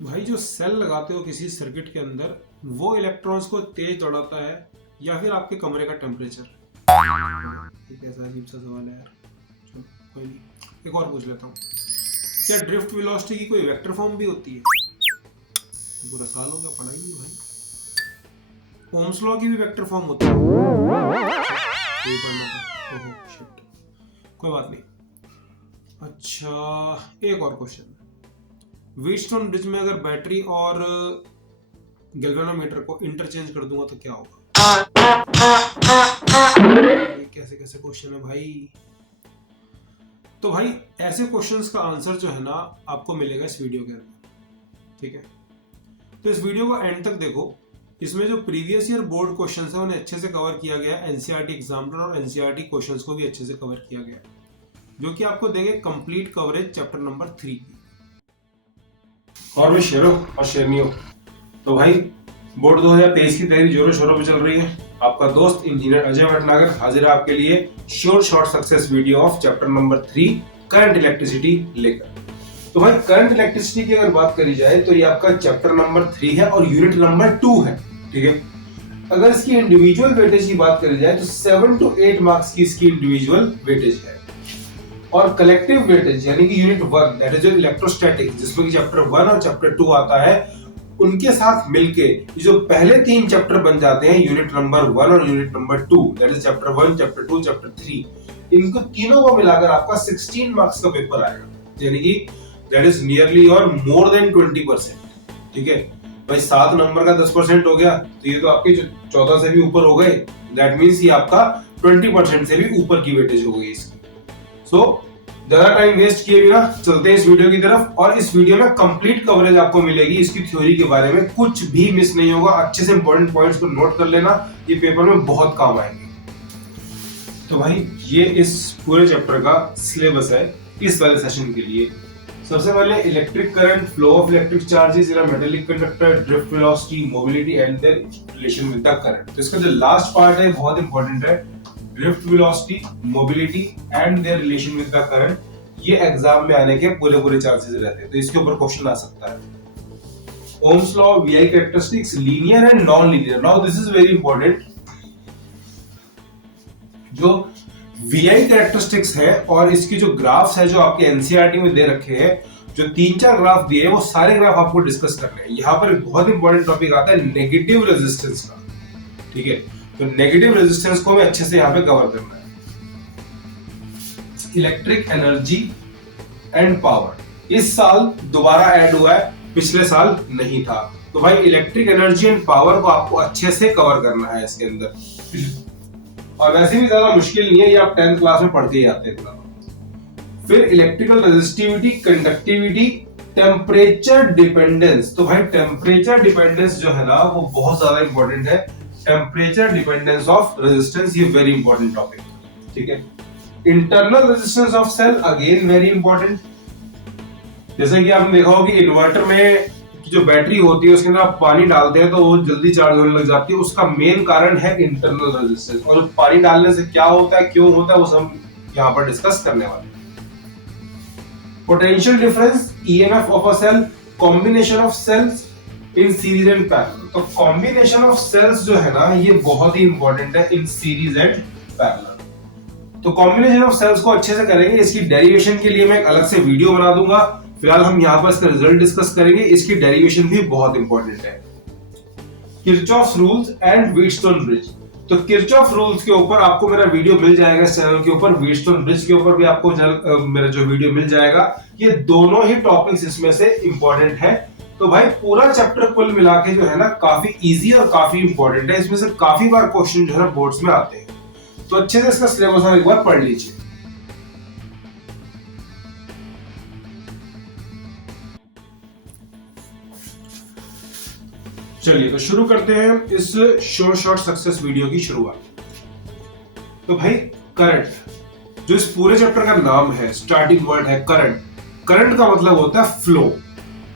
भाई जो सेल लगाते हो किसी सर्किट के अंदर, वो इलेक्ट्रॉन्स को तेज दौड़ाता है या फिर आपके कमरे का टेम्परेचर? ये कैसा अजीब सा सवाल है यार। चलो कोई नहीं, एक और पूछ लेता हूँ। क्या ड्रिफ्ट वेलोसिटी की कोई वेक्टर फॉर्म भी होती है? पूरा साल हो गया पढ़ाई नहीं भाई। ओम्स लॉ की भी वेक्टर फॉर्म होती है? ये पढ़ना था। ओहो शिट, कोई बात नहीं। अच्छा एक और क्वेश्चन। व्हीटस्टोन ब्रिज में अगर बैटरी और गैल्वेनोमीटर को इंटरचेंज कर दूंगा तो क्या होगा? ये कैसे कैसे क्वेश्चन है भाई। तो भाई ऐसे क्वेश्चंस का आंसर जो है ना आपको मिलेगा इस वीडियो के अंदर, ठीक है? तो इस वीडियो को एंड तक देखो। इसमें जो प्रीवियस ईयर बोर्ड क्वेश्चंस है उन्हें अच्छे से कवर किया गया है। एनसीईआरटी एग्जाम्पलर और एनसीईआरटी क्वेश्चंस को भी अच्छे से कवर किया गया है, जो कि आपको देंगे कंप्लीट कवरेज चैप्टर नंबर 3 की। और भी शेरो और शेरनियो। तो भाई बोर्ड 2023 की तैयारी जोरों शोरों पे चल रही है। आपका दोस्त इंजीनियर अजय भटनागर हाजिर है आपके लिए sure short success video of chapter number 3 current electricity लेकर। तो भाई करंट इलेक्ट्रिसिटी की अगर बात करी जाए तो ये आपका चैप्टर नंबर 3 है और यूनिट नंबर 2 है, ठीक है? अगर इसकी इंडिविजुअल वेटेज की बात करी जाए तो 7 to 8 मार्क्स की इसकी इंडिविजुअल वेटेज है। और कलेक्टिव वेटेज यानी कि यूनिट 1 दैट इज इलेक्ट्रोस्टैटिक, जिसमें चैप्टर 1 और चैप्टर 2 आता है, उनके साथ मिलके जो पहले 3 चैप्टर बन जाते हैं यूनिट नंबर 1 और unit number 2 that is chapter 1, chapter 2, chapter 3, इनको तीनों को मिलाकर आपका 16 मार्क्स का पेपर आएगा, यानी कि दैट इज नियरली और मोर देन 20%, ठीक है? भाई 7 नंबर का 10% हो गया तो ये तो आपके 14 से भी ऊपर हो गए। दैट मींस ये आपका 20% से भी ऊपर की वेटेज हो गई इसकी। सो ज्यादा टाइम वेस्ट किए बिना चलते हैं इस वीडियो की तरफ। और इस वीडियो में कंप्लीट कवरेज आपको मिलेगी इसकी थ्योरी के बारे में, कुछ भी मिस नहीं होगा। अच्छे से इंपॉर्टेंट पॉइंट्स को नोट कर लेना, ये पेपर में बहुत काम आएंगे। तो भाई ये इस पूरे चैप्टर का सिलेबस है इस वाले सेशन के लिए। सबसे पहले electric current, flow of electric charges in a metallic conductor, drift velocity, mobility and there relation with the current. तो इसका जो लास्ट पार्ट है बहुत इंपॉर्टेंट है, drift velocity, mobility and there relation with the current. ये exam में आने के पूरे चांसेस रहते हैं, तो इसके ऊपर क्वेश्चन आ सकता है। Ohm's law, VI characteristics, linear and non linear. Now this is very important. जो वीआई कैरेक्टरिस्टिक्स है और इसकी जो ग्राफ्स है जो आपके एनसीईआरटी में दे रखे हैं, जो 3-4 ग्राफ दिए हैं वो सारे ग्राफ आपको डिस्कस करने हैं। यहाँ पर एक बहुत इंपॉर्टेंट टॉपिक आता है नेगेटिव रेजिस्टेंस का, ठीक है? तो नेगेटिव रेजिस्टेंस को हमें अच्छे से यहाँ पे कवर करना है। इलेक्ट्रिक एनर्जी एंड पावर इस साल दोबारा ऐड हुआ है, पिछले साल नहीं था। तो भाई इलेक्ट्रिक एनर्जी एंड पावर को आपको अच्छे से कवर करना है इसके अंदर। और वैसे भी ज्यादा मुश्किल नहीं है, ये आप 10th क्लास में पढ़ते ही आते हैं। फिर electrical resistivity, conductivity, temperature dependence. तो भाई टेम्परेचर डिपेंडेंस जो है ना वो बहुत ज्यादा इंपॉर्टेंट है। टेम्परेचर डिपेंडेंस ऑफ रेजिस्टेंस, ये वेरी इंपॉर्टेंट टॉपिक, ठीक है? Internal resistance of cell, again very important. जैसे कि आपने देखा होगा कि इन्वर्टर में जो बैटरी होती है उसके अंदर आप पानी डालते हैं तो वो जल्दी चार्ज होने लग जाती है, उसका मेन कारण है इंटरनल रेजिस्टेंस। और पानी डालने से क्या होता है, क्यों होता है, वो सब यहाँ पर डिस्कस करने वाले हैं। Potential difference, EMF of a cell, combination of cells in series and parallel. तो कॉम्बिनेशन ऑफ सेल्स जो है ना ये बहुत ही इंपॉर्टेंट है इन सीरीज एंड पैरेलल। तो कॉम्बिनेशन ऑफ सेल्स को अच्छे से करेंगे, इसकी डेरिवेशन के लिए मैं एक अलग से वीडियो बना दूंगा। फिलहाल हम यहाँ पर इसका रिजल्ट डिस्कस करेंगे, इसकी डेरिवेशन भी बहुत इंपॉर्टेंट है। Kirchhoff's rules and Wheatstone bridge. तो किरचॉफ रूल्स के ऊपर आपको मेरा वीडियो मिल जाएगा इस चैनल के ऊपर, व्हीटस्टोन ब्रिज के ऊपर भी आपको मेरा जो वीडियो मिल जाएगा। ये दोनों ही टॉपिक्स इसमें से इंपॉर्टेंट है। तो भाई पूरा चैप्टर कुल मिला के जो है ना काफी इजी और काफी इंपॉर्टेंट है। इसमें से काफी बार क्वेश्चन जो है बोर्ड्स में आते हैं, तो अच्छे से इसका सिलेबस एक बार पढ़ लीजिए। चलिए तो शुरू करते हैं इस शॉर्ट सक्सेस वीडियो की शुरुआत। तो भाई करंट, जो इस पूरे चैप्टर का नाम है, स्टार्टिंग वर्ड है करंट। करंट का मतलब होता है फ्लो।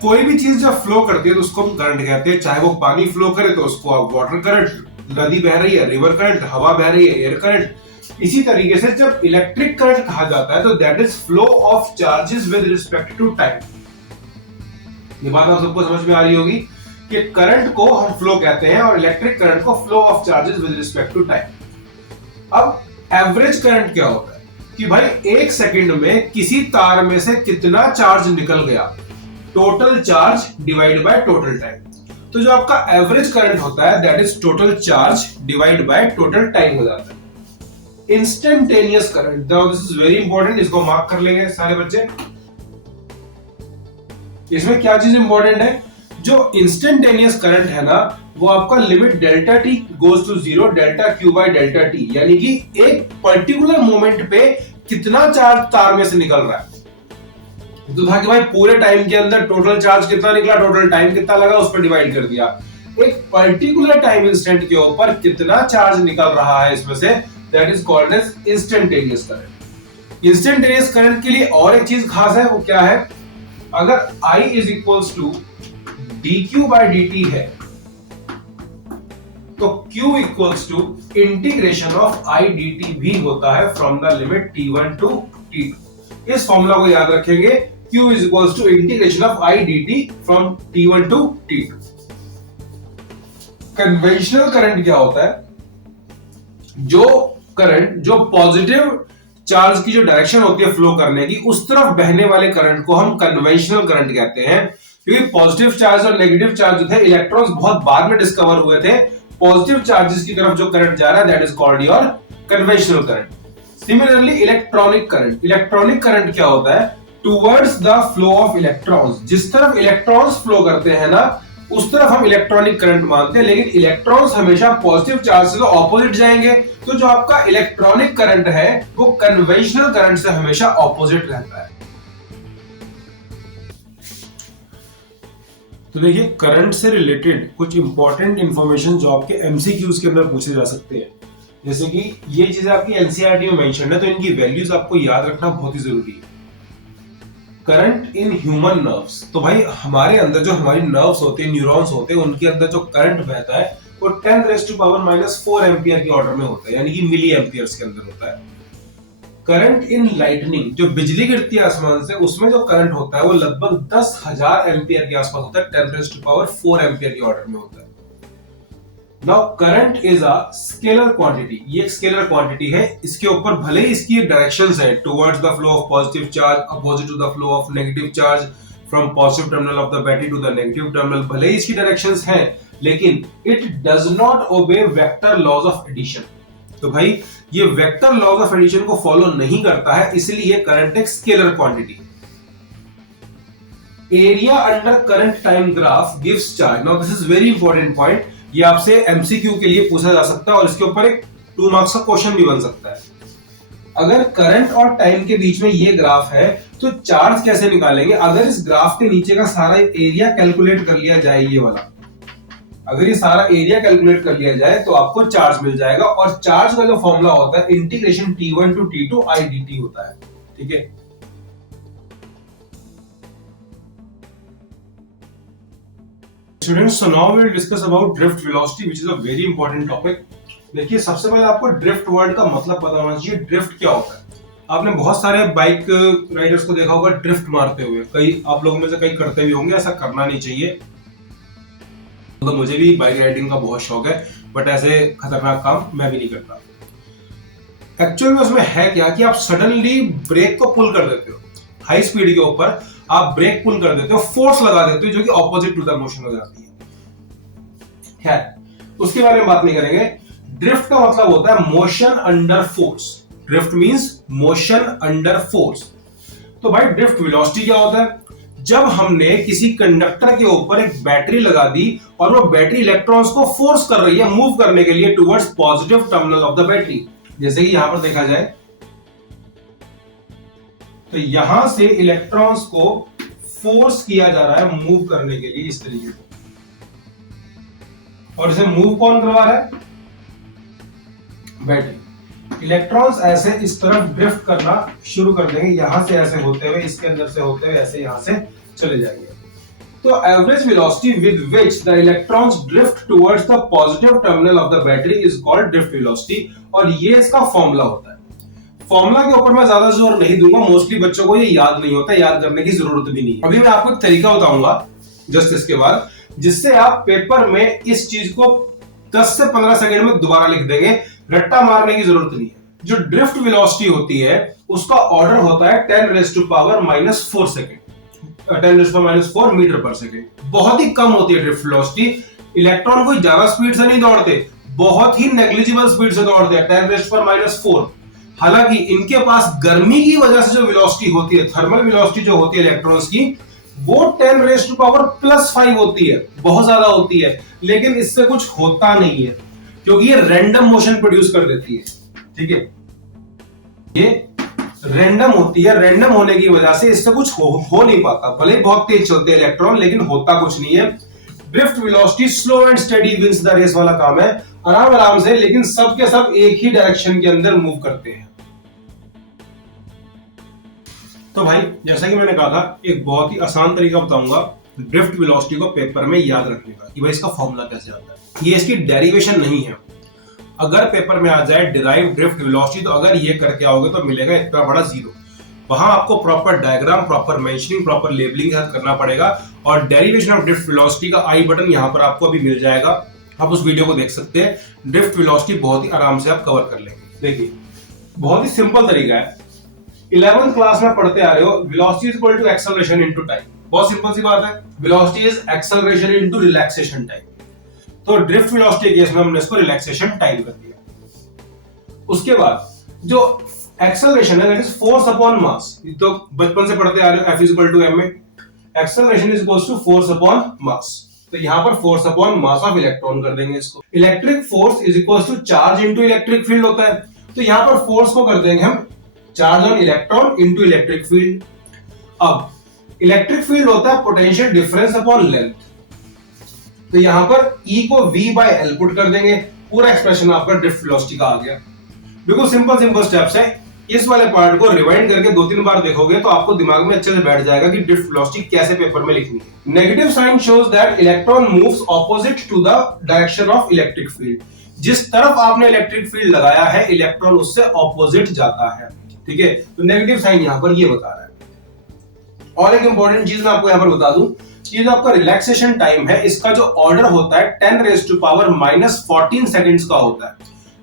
कोई भी चीज जब फ्लो करती है तो उसको हम करंट कहते हैं। चाहे वो पानी फ्लो करे तो उसको आप वाटर करंट, नदी बह रही है रिवर करंट, हवा बह रही है एयर करंट। इसी तरीके से जब इलेक्ट्रिक करंट कहा जाता है तो that is flow of charges with respect to time. ये बात आप सबको समझ में आ रही होगी कि करंट को हम फ्लो कहते हैं और इलेक्ट्रिक करंट को flow of charges with respect to time. अब एवरेज करंट क्या होता है कि भाई एक सेकंड में किसी तार में से कितना चार्ज निकल गया, total charge divide by total time. तो जो आपका एवरेज करंट होता है that is total charge divide by total time हो जाता है। Instantaneous current, this is very important, इसको मार्क कर लेंगे सारे बच्चे। इसमें क्या चीज इंपॉर्टेंट है, जो इंस्टेंटेनियस करंट है ना वो आपका limit delta T goes to zero delta Q by delta T, यानी कि एक पर्टिकुलर मोमेंट पे कितना चार्ज तार में से निकल रहा है। तो था कि भाई पूरे टाइम के अंदर टोटल चार्ज कितना निकला, टोटल टाइम कितना लगा, उस पर डिवाइड कर दिया। एक पर्टिकुलर टाइम इंस्टेंट के ऊपर कितना चार्ज निकल रहा है इसमें से, that is called as instantaneous current. Instantaneous current के लिए और एक चीज खास है, वो क्या है, अगर I is equals to dq by dt है तो q equals to integration of I dt भी होता है from the limit t1 to t2। इस फॉर्मूला को याद रखेंगे, q is equals to integration of I dt from t1 to t2। Conventional current क्या होता है, जो करंट जो पॉजिटिव चार्ज की जो डायरेक्शन होती है फ्लो करने की, उस तरफ बहने वाले करंट को हम कन्वेंशनल करंट कहते हैं। क्योंकि पॉजिटिव चार्ज और नेगेटिव चार्ज जो थे इलेक्ट्रॉन्स बहुत बाद में डिस्कवर हुए थे, पॉजिटिव चार्जेस की तरफ जो करंट जा रहा है that is called your conventional current. Similarly electronic current, electronic current क्या होता है, towards the flow of electrons, जिस तरफ इलेक्ट्रॉन्स फ्लो करते हैं ना उस तरफ हम इलेक्ट्रॉनिक करंट मानते हैं, लेकिन इलेक्ट्रॉन्स हमेशा पॉजिटिव चार्ज से तो ऑपोजिट जाएंगे, तो जो आपका इलेक्ट्रॉनिक करंट है वो कन्वेंशनल करंट से हमेशा ऑपोजिट रहता है। तो देखिए करंट से रिलेटेड कुछ इंपॉर्टेंट इंफॉर्मेशन जो आपके एमसीक्यूज के अंदर पूछे जा सकते हैं, जैसे कि ये चीजें आपकी एनसीईआरटी में मेंशन है तो इनकी वैल्यूज आपको याद रखना बहुत ही जरूरी है। करंट इन ह्यूमन नर्व्स, तो भाई हमारे अंदर जो हमारी नर्व्स होते हैं, न्यूरॉन्स होते हैं, उनके अंदर जो करंट बहता है वो 10⁻⁻⁴ एम्पियर की ऑर्डर में होता है, यानी कि मिली एम्पियर्स के अंदर होता है। करंट इन लाइटनिंग, जो बिजली गिरती है आसमान से, उसमें जो करंट होता है वो लगभग 10,000 एम्पियर के आसपास होता है, 10⁻⁴ एम्पियर की ऑर्डर में होता है। Now current is a scalar quantity, ये एक स्केलर क्वांटिटी है, इसके ऊपर भले ही इसकी डायरेक्शंस है, towards the flow of positive charge, opposite to the flow of negative charge, from positive terminal of the battery to the negative terminal, भले ही इसकी डायरेक्शंस हैं, लेकिन it does not obey vector laws of addition. तो भाई ये vector laws of addition को follow नहीं करता है, इसलिए करंट एक scalar quantity. Area under current time graph gives charge. Now this is very important point, ये आपसे एमसीक्यू के लिए पूछा जा सकता है और इसके ऊपर एक 2 मार्क्स का क्वेश्चन भी बन सकता है। अगर करंट और टाइम के बीच में ये ग्राफ है तो चार्ज कैसे निकालेंगे। अगर इस ग्राफ के नीचे का सारा एरिया कैलकुलेट कर लिया जाए, ये वाला अगर ये सारा एरिया कैलकुलेट कर लिया जाए तो आपको चार्ज मिल जाएगा, और चार्ज का जो फॉर्मूला होता है integration t1 to t2 I dt होता है। ठीक है, students, so now we will discuss about drift velocity which is a very important topic. देखिए सबसे पहले आपको ड्रिफ्ट वर्ड का मतलब पता होना चाहिए। ड्रिफ्ट क्या होता है, आपने बहुत सारे बाइक राइडर्स को देखा होगा ड्रिफ्ट मारते हुए, कई आप लोगों में से कई करते भी होंगे, ऐसा करना नहीं चाहिए। तो मुझे भी बाइक राइडिंग का बहुत शौक है, बट ऐसे खतरनाक काम मैं भी नहीं करता। एक्चुअल में उसमें है क्या कि आप सडनली ब्रेक को पुल कर देते हो, हाई स्पीड के ऊपर आप ब्रेक पुल कर देते हो, फोर्स लगा देते हो जो कि ऑपोजिट टू द मोशन हो जाती है। खैर उसके बारे में बात नहीं करेंगे। ड्रिफ्ट का मतलब होता है motion under force. Drift means motion under force. तो भाई ड्रिफ्ट वेलोसिटी क्या होता है, जब हमने किसी कंडक्टर के ऊपर एक बैटरी लगा दी और वो बैटरी इलेक्ट्रॉन्स को फोर्स कर रही है मूव करने के लिए towards positive terminal of the battery. जैसे कि यहां पर देखा जाए तो यहां से इलेक्ट्रॉन्स को फोर्स किया जा रहा है मूव करने के लिए इस तरीके से, और इसे मूव कौन करवा रहा है, बैटरी। इलेक्ट्रॉन्स ऐसे इस तरफ ड्रिफ्ट करना शुरू कर देंगे, यहां से ऐसे होते हुए, इसके अंदर से होते हुए ऐसे यहां से चले जाएंगे। तो average velocity with which the electrons drift towards the positive terminal of the battery is called drift velocity, और ये इसका फॉर्मूला होता है। फॉर्मूला के ऊपर मैं ज्यादा जोर नहीं दूंगा, मोस्टली बच्चों को ये याद नहीं होता, याद करने की जरूरत भी नहीं है। अभी मैं आपको एक तरीका बताऊंगा जस्ट इसके बाद, जिससे आप पेपर में इस चीज को 10 से 15 सेकंड में दोबारा लिख देंगे, रट्टा मारने की जरूरत नहीं है। जो ड्रिफ्ट वेलोसिटी होती है उसका ऑर्डर होता है 10⁻⁻⁴ सेकंड, 10⁻⁴ मीटर पर सेकंड। बहुत ही कम होती है ड्रिफ्ट वेलोसिटी। इलेक्ट्रॉन कोई ज्यादा स्पीड से नहीं दौड़ते, बहुत ही नेग्लिजिबल स्पीड से दौड़ते हैं, 10⁻⁴। हालांकि इनके पास गर्मी की वजह से जो वेलोसिटी होती है, थर्मल वेलोसिटी जो होती है इलेक्ट्रॉन्स की, वो 10⁻⁵ होती है, बहुत ज्यादा होती है। लेकिन इससे कुछ होता नहीं है क्योंकि ये रैंडम मोशन प्रोड्यूस कर देती है। ठीक है, ये रैंडम होती है, रैंडम होने की वजह से इससे कुछ हो नहीं पाता। भले बहुत तेज चलते हैं इलेक्ट्रॉन, लेकिन होता कुछ नहीं है। Drift velocity slow and steady wins the race वाला काम है, आराम आराम से, लेकिन सब के सब एक ही डायरेक्शन के अंदर मूव करते हैं। तो भाई जैसा कि मैंने कहा था, एक बहुत ही आसान तरीका बताऊंगा ड्रिफ्ट वेलोसिटी को पेपर में याद रखने का, कि भाई इसका फॉर्मूला कैसे आता है। ये इसकी डेरिवेशन नहीं है। अगर पेपर में आ जाए डिराइव ड्रिफ्ट वेलोसिटी, तो अगर ये करके आओगे तो मिलेगा इतना बड़ा जीरो। वहां आपको proper diagram, proper mentioning, proper labelling करना पड़ेगा। और डेरिवेशन ऑफ ड्रिफ्ट वेलोसिटी का आई बटन यहां पर आपको अभी मिल जाएगा, आप उस वीडियो को देख सकते हैं। ड्रिफ्ट वेलोसिटी बहुत ही आराम से आप कवर कर लेंगे। देखिए, बहुत ही सिंपल तरीका है। 11th क्लास में पढ़ते आ रहे हो, velocity is equal to acceleration into time. बहुत सिंपल सी बात है, velocity is acceleration into relaxation time. तो ड्रिफ्ट वेलोसिटी केस में हमने इसको रिलैक्सेशन टाइम कर दिया। उसके बाद जो एक्सेलरेशन है, that is force upon mass. तो बचपन से पढ़ते आ रहे हो, F is equal to m में acceleration is equal to force upon mass. तो यहां पर force upon mass of electron कर देंगे इसको। Electric force is equal to charge into electric field होता है, तो यहां पर फोर्स को कर देंगे हम charge on electron into electric field. अब इलेक्ट्रिक फील्ड होता है पोटेंशियल डिफरेंस अपॉन लेंथ, तो यहां पर E को V/L पुट कर देंगे। पूरा एक्सप्रेशन आपका ड्रिफ्ट वेलोसिटी का आ गया। बिल्कुल सिंपल स्टेप्स है। इस वाले पार्ट को रिवाइंड करके 2-3 बार देखोगे तो आपको दिमाग में अच्छे से बैठ जाएगा कि ड्रिफ्ट वेलोसिटी कैसे पेपर में लिखनी है। Negative sign shows that electron moves opposite to the direction of electric field. जिस तरफ आपने इलेक्ट्रिक फील्ड लगाया है, इलेक्ट्रॉन उससे ऑपोजिट जाता है। ठीक है, तो नेगेटिव साइन यहां पर ये बता रहा है। और एक इंपॉर्टेंट चीज मैं आपको यहां पर बता दूं, ये जो आपका रिलैक्सेशन टाइम है, इसका जो ऑर्डर होता है 10⁻⁻14 सेकंड्स का होता है।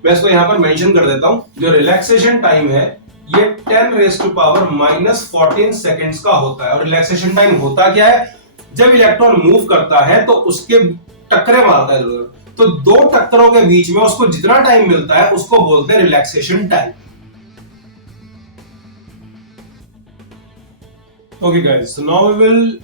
मैं इसको यहां पर मेंशन कर देता हूं। जो रिलैक्सेशन टाइम है ये 10⁻⁻14 सेकंड्स का होता है। और रिलैक्सेशन टाइम होता क्या है, जब इलेक्ट्रॉन मूव करता है तो उसके टक्करे मारता है जरूर, तो दो टक्करों के बीच में उसको जितना टाइम मिलता है उसको बोलते हैं relaxation time. Okay guys, so now we will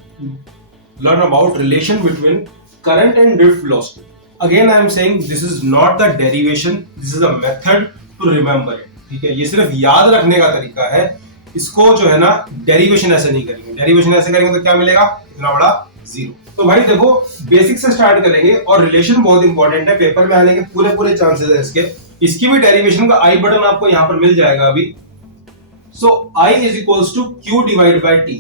learn about relation between current and drift velocity. Again I am saying this is not the derivation, this is a method to remember it. ठीक है, ये सिर्फ याद रखने का तरीका है। इसको जो है ना डेरिवेशन ऐसे नहीं करेंगे। डेरिवेशन ऐसे करेंगे तो क्या मिलेगा, इतना बड़ा जीरो। तो भाई देखो, बेसिक से स्टार्ट करेंगे और रिलेशन बहुत इंपॉर्टेंट है, पेपर में आने के पूरे चांसेस है इसके। इसकी भी डेरिवेशन का आई बटन आपको यहाँ पर मिल जाएगा अभी। So I is equals to Q divide by T।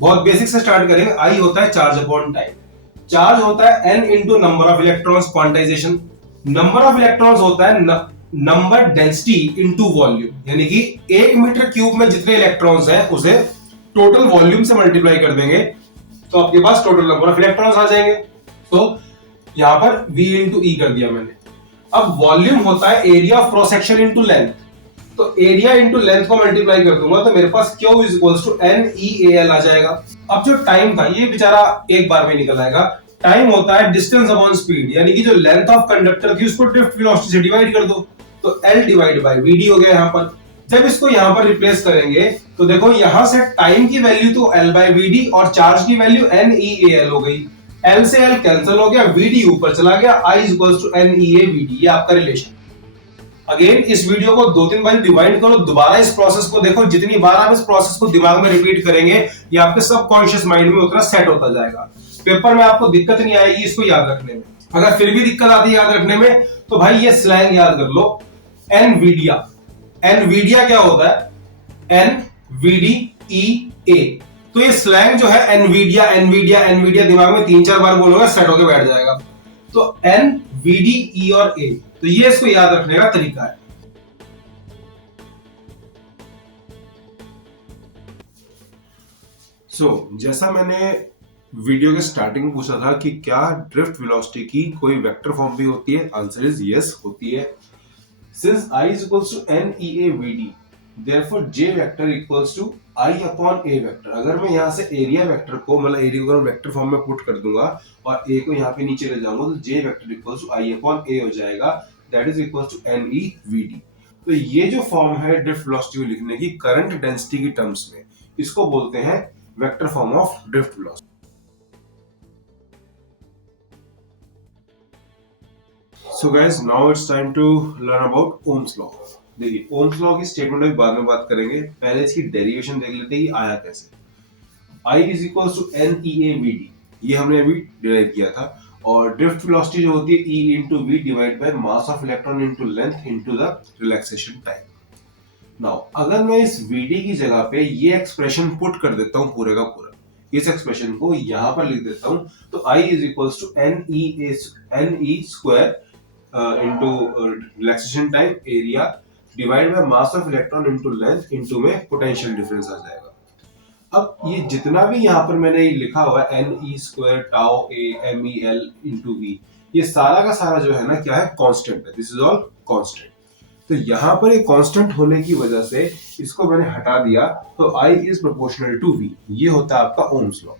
बहुत बेसिक से स्टार्ट करेंगे। I होता है चार्ज अपॉन टाइम, चार्ज होता है N into number of electrons, quantization. Number of electrons होता है नंबर डेंसिटी इंटू वॉल्यूम, यानी कि 1 मीटर क्यूब में जितने इलेक्ट्रॉन्स हैं उसे टोटल वॉल्यूम से मल्टीप्लाई कर देंगे तो आपके पास टोटल नंबर ऑफ इलेक्ट्रॉन्स आ जाएंगे। तो यहां पर V इंटू E कर दिया मैंने। अब वॉल्यूम होता है area of cross section into length, तो एरिया इंटू लेंथ को मल्टीप्लाई कर दूंगा तो मेरे पास Q is equals to NEAL आ जाएगा। अब जो टाइम था ये बेचारा एक बार में निकल आएगा। टाइम होता है डिस्टेंस अपॉन स्पीड, यानी कि जो लेंथ ऑफ कंडक्टर थी उसको ड्रिफ्ट वेलोसिटी से डिवाइड कर दो, तो L डिवाइड बाय VD हो गया। यहाँ पर जब इसको यहाँ पर रिप्लेस करेंगे तो देखो यहाँ से टाइम की वैल्यू तो L बाय VD और चार्ज की वैल्यू NEAL हो गई। L से L कैंसिल हो गया, VD ऊपर चला गया, I is equals to NEA VD। ये आपका रिलेशन। अगेन इस वीडियो को 2-3 बार रिवाइंड करो, दोबारा इस प्रोसेस को देखो। जितनी बार आप इस प्रोसेस को दिमाग में रिपीट करेंगे ये आपके सबकॉन्शियस माइंड में उतना सेट होता जाएगा। पेपर में आपको दिक्कत नहीं आएगी इसको याद रखने में। अगर फिर भी दिक्कत आती है याद रखने में तो भाई ये स्लैंग याद कर लो, एनवीडिया। एनवीडिया क्या होता है, NVDEA। तो ये स्लैंग जो है एनवीडिया एनवीडिया एनवीडिया, दिमाग में 3-4 बार बोलोगे सेट होकर बैठ जाएगा। तो NVDE और A, तो ये इसको याद रखने का तरीका है। जैसा मैंने वीडियो के स्टार्टिंग में पूछा था कि क्या ड्रिफ्ट वेलोसिटी की कोई वेक्टर फॉर्म भी होती है? आंसर इज यस, होती है। Since I is equals to NEAVD, therefore J vector equals to I upon A vector। अगर मैं यहाँ से एरिया वेक्टर को मतलब एरिया को वेक्टर फॉर्म में पुट कर दूंगा और A को यहाँ पे नीचे ले जाऊंगा तो J vector equals to I upon A हो जाएगा, that is equals to NEVD। तो ये जो फॉर्म है ड्रिफ्ट वेलोसिटी को लिखने की करंट डेंसिटी की टर्म्स में, इसको बोलते हैं vector form of drift velocity. So guys, now it's time to learn about Ohm's law। देखिए Ohm's law की स्टेटमेंट अभी बाद में बात करेंगे, पहले इसकी डेरिवेशन देख लेते हैं कि आया कैसे। I is equals to NEAVD, ये हमने अभी डिराइव किया था। और ड्रिफ्ट वेलोसिटी जो होती है E into V divide by mass of electron into length into the relaxation time. Now अगर मैं इस VD की जगह पे ये एक्सप्रेशन पुट कर देता हूँ पूरे का पूरा, इस एक्सप्रेशन को यहाँ पर लिख देता हूँ, तो I is equals to NE square into relaxation time area divided by mass of electron into length into में potential difference आ जाएगा। अब ये जितना भी यहाँ पर मैंने लिखा हुआ है NE square tau A MEL into V, ये सारा का सारा जो है ना क्या है, कांस्टेंट है। This is all constant. तो यहाँ पर ये कांस्टेंट होने की वजह से इसको मैंने हटा दिया, तो I is proportional to V, ये होता है आपका ओम्स लॉ।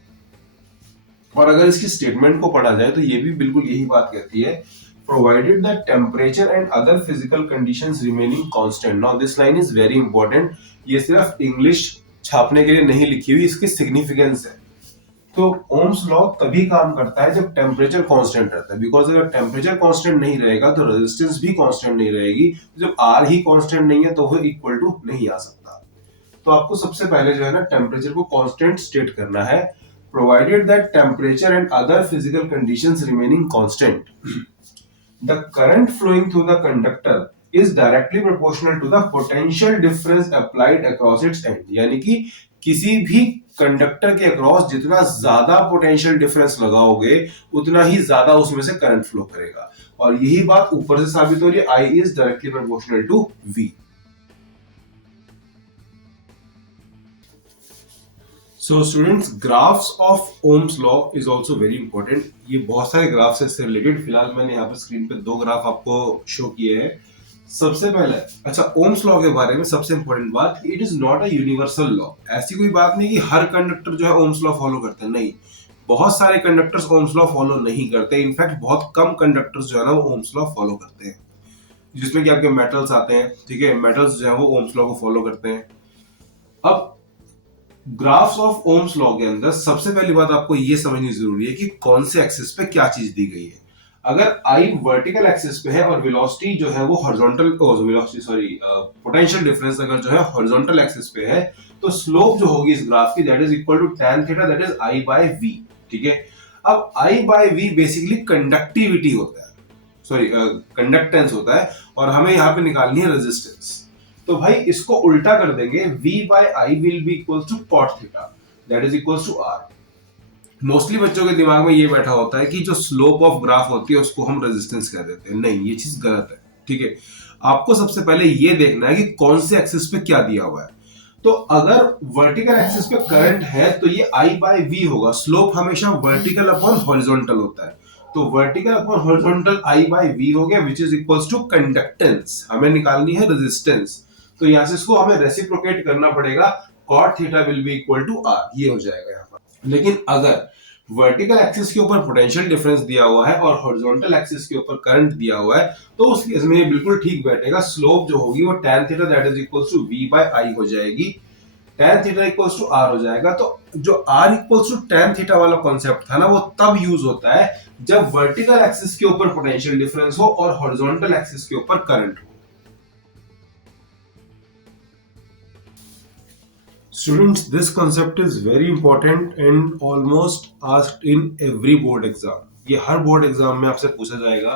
और अगर इसकी स्टेटमेंट को पढ़ा जाए तो ये भी बिल्कुल यही बात कहती है, provided that temperature and other physical conditions remaining constant। now this line is very important, ये सिर्फ इंग्लिश छापने के लिए नहीं लिखी हुई, इसकी सिग्निफिकेंस है। तो ओम्स लॉ तभी काम करता है जब टेम्परेचर कांस्टेंट रहता है, बिकॉज अगर टेम्परेचर कांस्टेंट नहीं रहेगा तो रेजिस्टेंस भी कांस्टेंट नहीं रहेगी। जब आर ही कांस्टेंट नहीं है तो वो इक्वल टू नहीं आ सकता। तो आपको सबसे पहले जो है ना टेम्परेचर को कांस्टेंट स्टेट करना है, provided that temperature and other physical conditions remaining constant, the current flowing through the conductor is directly proportional to the potential difference applied across its end। यानी कि किसी भी कंडक्टर के अक्रॉस जितना ज्यादा पोटेंशियल डिफरेंस लगाओगे उतना ही ज्यादा उसमें से करंट फ्लो करेगा। और यही बात ऊपर से साबित हो रही है, I is directly proportional to V। So students, graphs of Ohm's law is also very important. ये बहुत सारे ग्राफ्स है इससे रिलेटेड, फिलहाल मैंने यहाँ पे स्क्रीन पे 2 ग्राफ आपको शो किए हैं। सबसे पहले अच्छा ओम्स लॉ के बारे में सबसे इंपॉर्टेंट बात, it is not a universal law. ऐसी कोई बात नहीं कि हर कंडक्टर जो है ओम्स लॉ फॉलो करते हैं, नहीं। बहुत सारे कंडक्टर्स ओम्स लॉ फॉलो नहीं करते, इनफैक्ट बहुत कम कंडक्टर्स जो है ना वो ओम्स लॉ फॉलो करते हैं, जिसमें कि आपके मेटल्स आते हैं। ठीक है, मेटल्स जो है वो ओम्स लॉ को फॉलो करते हैं। अब ग्राफ्स ऑफ ओम्स लॉ के अंदर सबसे पहली बात आपको ये समझनी जरूरी है कि कौन से एक्सिस पे क्या चीज दी गई है। अगर I वर्टिकल एक्सिस पे है और वेलोसिटी जो है वो horizontal, velocity sorry potential difference अगर जो है हॉरिजॉन्टल एक्सिस पे है, तो स्लोप जो होगी इस ग्राफ की that is equal to tan theta, that is I by V। ठीक है, अब I by V basically conductivity होता है, सॉरी कंडक्टेंस होता है, और हमें यहाँ पे निकालनी है रेजिस्टेंस। तो भाई इसको उल्टा कर देंगे, V by I will be equals to cot theta, that is equals to R। Mostly बच्चों के दिमाग में ये बैठा होता है कि जो स्लोप ऑफ ग्राफ होती है उसको हम रेजिस्टेंस कह देते हैं, नहीं, ये चीज गलत है। ठीक है, आपको सबसे पहले ये देखना है कि कौन से एक्सिस पे क्या दिया हुआ है। तो अगर वर्टिकल एक्सिस पे करंट है तो ये I by V होगा, स्लोप हमेशा वर्टिकल अपॉन हॉरिजॉन्टल होता है, तो vertical upon horizontal I by V हो गया, which is equals to conductance. हमें निकालनी है रेजिस्टेंस, तो यहां से इसको हमें रेसिप्रोकेट करना पड़ेगा, cot theta will be equal to R, ये हो जाएगा यहाँ पर। लेकिन अगर वर्टिकल एक्सिस के ऊपर पोटेंशियल डिफरेंस दिया हुआ है और हॉरिजॉन्टल एक्सिस के ऊपर करंट दिया हुआ है, तो उस केस में ये बिल्कुल ठीक बैठेगा। स्लोप जो होगी वो tan theta that is equals to V by I हो जाएगी, tan theta equals to R हो जाएगा। तो जो R equals to tan theta वाला कॉन्सेप्ट था ना, वो तब यूज होता है जब वर्टिकल एक्सिस के ऊपर पोटेंशियल डिफरेंस हो और हॉरिजॉन्टल एक्सिस के ऊपर करंट हो। Students, this concept is very important and almost asked in every board exam। ये हर बोर्ड एग्जाम में आपसे पूछा जाएगा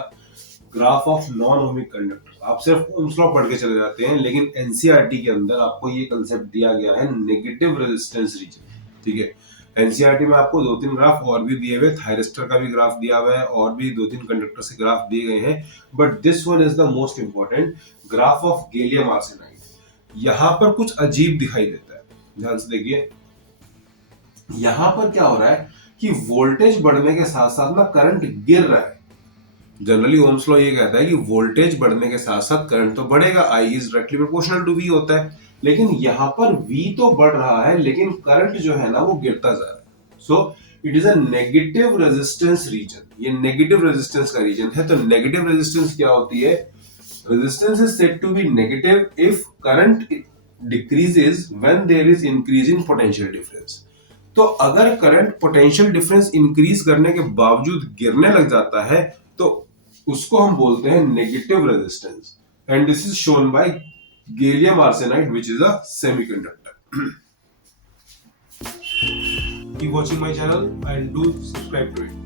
graph of non ohmic conductor. आप सिर्फ ओम्स लॉ पढ़ के चले जाते हैं, लेकिन एनसीईआरटी के अंदर आपको ये कंसेप्ट दिया गया है नेगेटिव रेजिस्टेंस रीजन। ठीक है, एनसीईआरटी में आपको 2-3 ग्राफ और भी दिए हुए, थायरिस्टर का भी ग्राफ दिया हुआ है और भी 2-3 कंडक्टर से ग्राफ दिए गए हैं, but this one is the most important, graph of gallium arsenide. यहां पर कुछ अजीब दिखाई देता है, ध्यान से देखिए। यहां पर क्या हो रहा है, कि वोल्टेज बढ़ने के साथ साथ ना करंट गिर रहा है। जनरली ओम्स लॉ ये कहता है कि वोल्टेज बढ़ने के साथ साथ करंट तो बढ़ेगा, I is directly proportional to V होता है, लेकिन यहां पर वी तो बढ़ रहा है लेकिन करंट जो है ना वो गिरता जा रहा है। So it is a negative resistance region, ये नेगेटिव रेजिस्टेंस का रीजन है। तो नेगेटिव रेजिस्टेंस क्या होती है? Resistance is said to be negative if current decreases when there is increase in potential difference. तो अगर करंट पोटेंशियल डिफरेंस इंक्रीज करने के बावजूद गिरने लग जाता है तो उसको हम बोलते हैं negative resistance, and this is shown by gallium arsenide which is a semiconductor. Keep watching my channel and do subscribe to it.